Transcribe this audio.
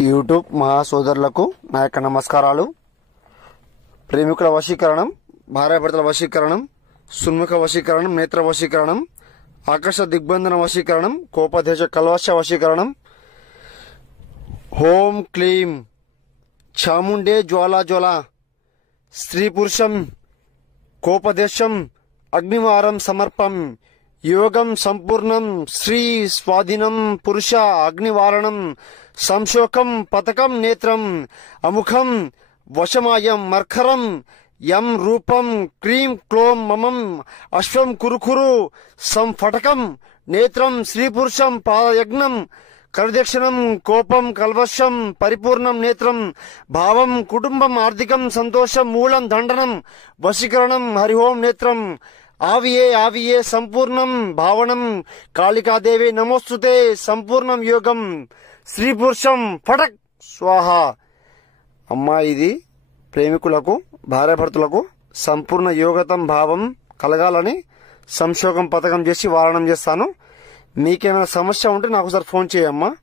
YouTube మహాసోదరులకు నా యొక్క నమస్కారాలు. ప్రేమికుల వశీకరణం, భార్యాభర్తల వశీకరణం, సున్ముఖ వశీకరణం, నేత్ర వశీకరణం, ఆకర్ష దిగ్బంధన వశీకరణం, కోపదేశ కల్వశ వశీకరణం. ఓం క్లీం చాముండే జ్వాలా జ్వాల స్త్రీ పురుషం కోపదేశం అగ్నివారం సమర్పం యోగం సంపూర్ణం శ్రీ స్వాధీనం పురుష అగ్నివారణం సంశోకం పతకం నేత్రం అముఖం వశమాయం మర్కరం యం రూపం క్రీం క్లోం మమం అశ్వం కురుకురు సంఫటకం నేత్రం శ్రీ పురుషం పాదయజ్ఞం కరదక్షిణం కోపం కల్వశం పరిపూర్ణం నేత్రం భావం కుటుంబం ఆర్థికం సంతోషం మూలం దండనం వశీకరణం హరి ఓం నేత్రం ఆవియే ఆవియే సంపూర్ణం భావనం కాళికాదేవి నమోస్తుతే సంపూర్ణం యోగం శ్రీ పురుషం ఫటక్ స్వాహ. అమ్మా, ఇది ప్రేమికులకు భార్యాభర్తలకు సంపూర్ణ యోగతం భావం కలగాలని సంశోకం పథకం చేసి వారణం చేస్తాను. మీకేమైనా సమస్య ఉంటే నాకు ఒకసారి ఫోన్ చేయమ్మా.